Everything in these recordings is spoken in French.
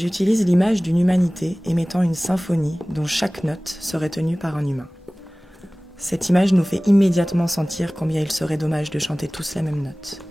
J'utilise l'image d'une humanité émettant une symphonie dont chaque note serait tenue par un humain. Cette image nous fait immédiatement sentir combien il serait dommage de chanter tous la même note.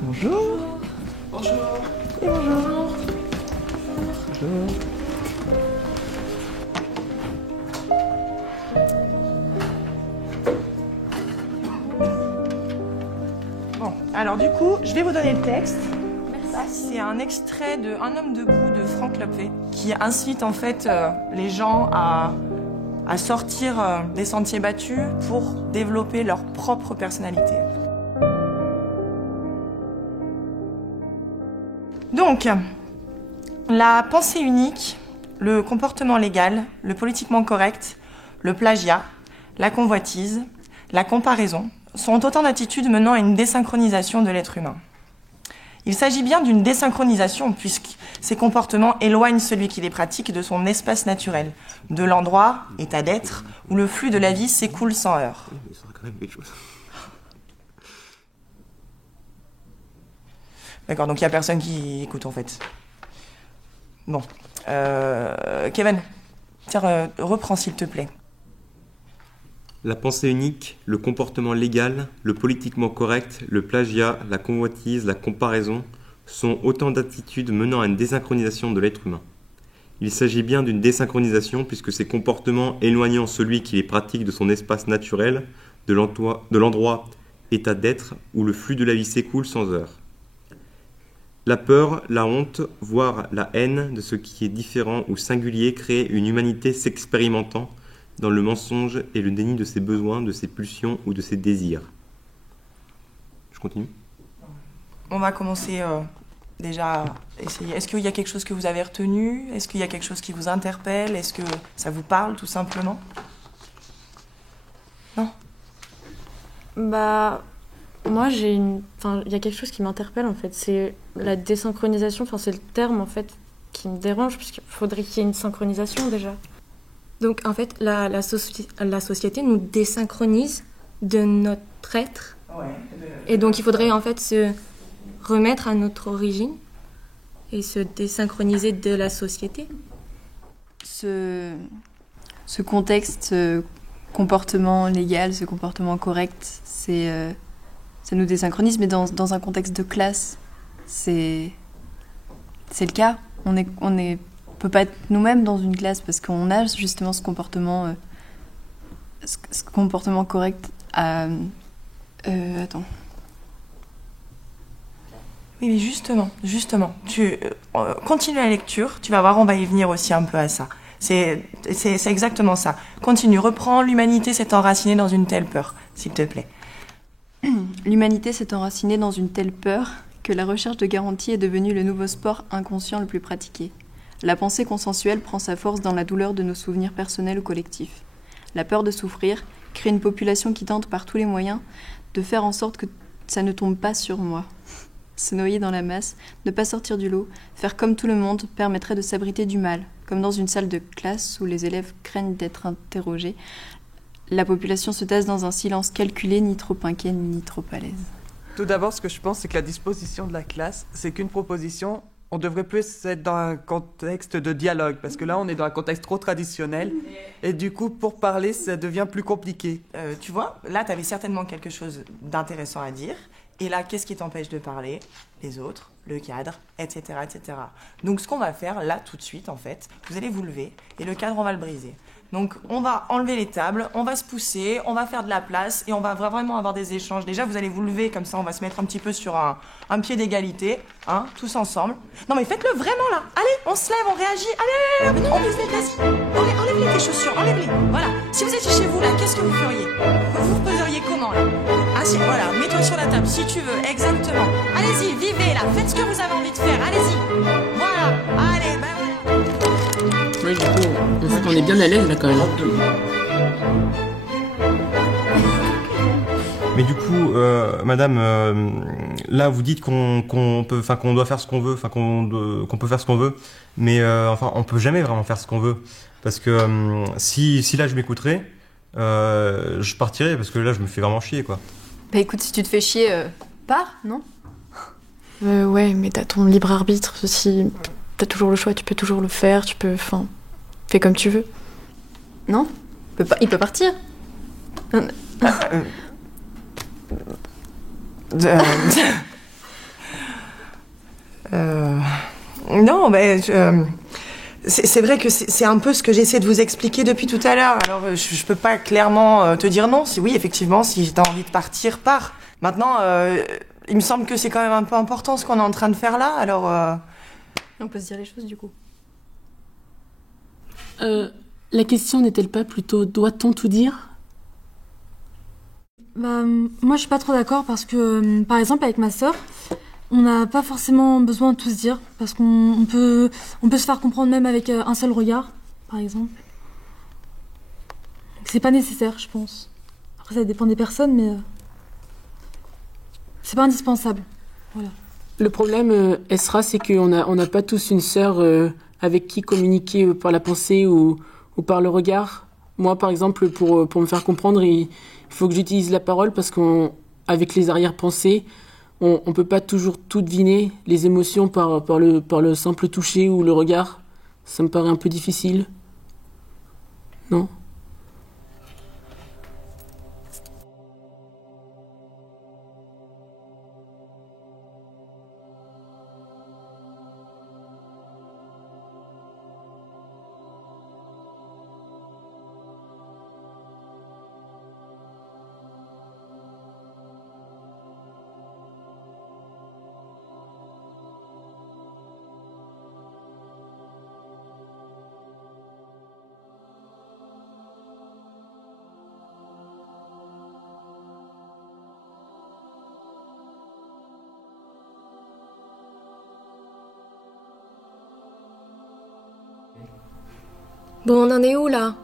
Bonjour. Bonjour. Et bonjour. Bonjour. Bon, alors du coup, je vais vous donner le texte. C'est un extrait de Un homme debout de Franck Lopé qui incite en fait les gens à sortir des sentiers battus pour développer leur propre personnalité. Donc, la pensée unique, le comportement légal, le politiquement correct, le plagiat, la convoitise, la comparaison sont autant d'attitudes menant à une désynchronisation de l'être humain. Il s'agit bien d'une désynchronisation puisque ces comportements éloignent celui qui les pratique de son espace naturel, de l'endroit, état d'être, où le flux de la vie s'écoule sans heurts. D'accord, donc il n'y a personne qui écoute en fait. Bon. Kevin, tiens, reprends s'il te plaît. La pensée unique, le comportement légal, le politiquement correct, le plagiat, la convoitise, la comparaison sont autant d'attitudes menant à une désynchronisation de l'être humain. Il s'agit bien d'une désynchronisation puisque ces comportements éloignant celui qui les pratique de son espace naturel, de l'endroit, état d'être, où le flux de la vie s'écoule sans heurts. La peur, la honte, voire la haine de ce qui est différent ou singulier crée une humanité s'expérimentant dans le mensonge et le déni de ses besoins, de ses pulsions ou de ses désirs. Je continue ? On va commencer déjà à essayer. Est-ce qu'il y a quelque chose que vous avez retenu ? Est-ce qu'il y a quelque chose qui vous interpelle ? Est-ce que ça vous parle tout simplement ? Non ? Bah, moi il y a quelque chose qui m'interpelle en fait, c'est la désynchronisation, c'est le terme en fait qui me dérange, puisqu'il faudrait qu'il y ait une synchronisation déjà. Donc en fait, la société nous désynchronise de notre être, et donc il faudrait en fait se remettre à notre origine et se désynchroniser de la société. Ce contexte, ce comportement légal, ce comportement correct, ça nous désynchronise, mais dans un contexte de classe, c'est le cas. On peut pas être nous-mêmes dans une classe parce qu'on a justement ce comportement correct à... attends. Oui, mais justement, tu continue la lecture, tu vas voir, on va y venir aussi un peu à ça. C'est exactement ça. Continue, reprends. L'humanité s'est enracinée dans une telle peur, s'il te plaît. L'humanité s'est enracinée dans une telle peur que la recherche de garantie est devenue le nouveau sport inconscient le plus pratiqué. La pensée consensuelle prend sa force dans la douleur de nos souvenirs personnels ou collectifs. La peur de souffrir crée une population qui tente par tous les moyens de faire en sorte que ça ne tombe pas sur moi. Se noyer dans la masse, ne pas sortir du lot, faire comme tout le monde permettrait de s'abriter du mal. Comme dans une salle de classe où les élèves craignent d'être interrogés, la population se tasse dans un silence calculé, ni trop inquiet, ni trop à l'aise. Tout d'abord, ce que je pense, c'est que la disposition de la classe, c'est qu'une proposition. On devrait plus être dans un contexte de dialogue, parce que là, on est dans un contexte trop traditionnel, et du coup, pour parler, ça devient plus compliqué. Tu vois, là, tu avais certainement quelque chose d'intéressant à dire, et là, qu'est-ce qui t'empêche de parler ? Les autres, le cadre, etc., etc. Donc, ce qu'on va faire, là, tout de suite, en fait, vous allez vous lever, et le cadre, on va le briser. Donc, on va enlever les tables, on va se pousser, on va faire de la place, et on va vraiment avoir des échanges. Déjà, vous allez vous lever, comme ça, on va se mettre un petit peu sur un pied d'égalité, hein, tous ensemble. Non, mais faites-le vraiment, là. Allez, on se lève, on réagit. Allez, on brise les places. Enlève-les tes chaussures, enlève-les. Voilà. Si vous étiez chez vous, là, qu'est-ce que vous feriez ? Vous poseriez comment, là ? Ah, si, voilà, mets-toi mains sur la table, si tu veux, exactement. Allez-y, vivez là, faites ce que vous avez envie de faire, allez-y. Voilà, allez, ben voilà. Ouais, du coup, en fait, on est bien à l'aise là quand même. Mais du coup, madame, là vous dites qu'on peut, enfin qu'on doit faire ce qu'on veut, enfin qu'on peut faire ce qu'on veut, mais enfin on peut jamais vraiment faire ce qu'on veut, parce que si là je m'écouterais, je partirais, parce que là je me fais vraiment chier quoi. Bah écoute, si tu te fais chier, pars, non? Ouais, mais t'as ton libre arbitre aussi. T'as toujours le choix, tu peux toujours le faire, tu peux. Enfin, fais comme tu veux. Non? Il peut partir. Non, mais c'est vrai que c'est un peu ce que j'essaie de vous expliquer depuis tout à l'heure. Alors, je peux pas clairement te dire non. Oui, effectivement, si t'as envie de partir, pars. Maintenant, il me semble que c'est quand même un peu important ce qu'on est en train de faire là. Alors, On peut se dire les choses du coup. La question n'est-elle pas plutôt doit-on tout dire? Bah, moi, je suis pas trop d'accord parce que, par exemple, avec ma sœur, on n'a pas forcément besoin de tout se dire parce qu'on peut se faire comprendre même avec un seul regard, par exemple. Donc, c'est pas nécessaire, je pense. Après, ça dépend des personnes, mais c'est pas indispensable. Voilà. Le problème, Esra, c'est qu'on n'a pas tous une sœur avec qui communiquer par la pensée ou par le regard. Moi, par exemple, pour me faire comprendre, il faut que j'utilise la parole parce qu'avec les arrière-pensées, on ne peut pas toujours tout deviner, les émotions par le simple toucher ou le regard. Ça me paraît un peu difficile. Non ? Bon, on en est où là?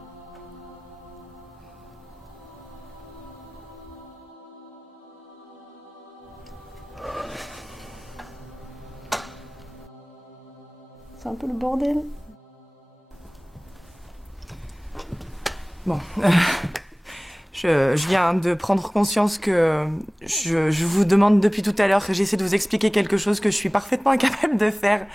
C'est un peu le bordel. bon. Je viens de prendre conscience que je vous demande depuis tout à l'heure que j'essaie de vous expliquer quelque chose que je suis parfaitement incapable de faire.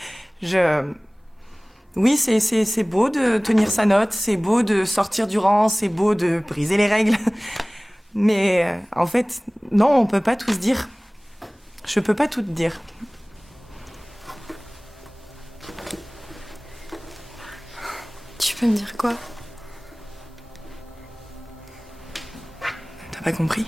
Oui, c'est beau de tenir sa note, c'est beau de sortir du rang, c'est beau de briser les règles. Mais en fait, non, on peut pas tout se dire. Je peux pas tout te dire. Tu peux me dire quoi? T'as pas compris?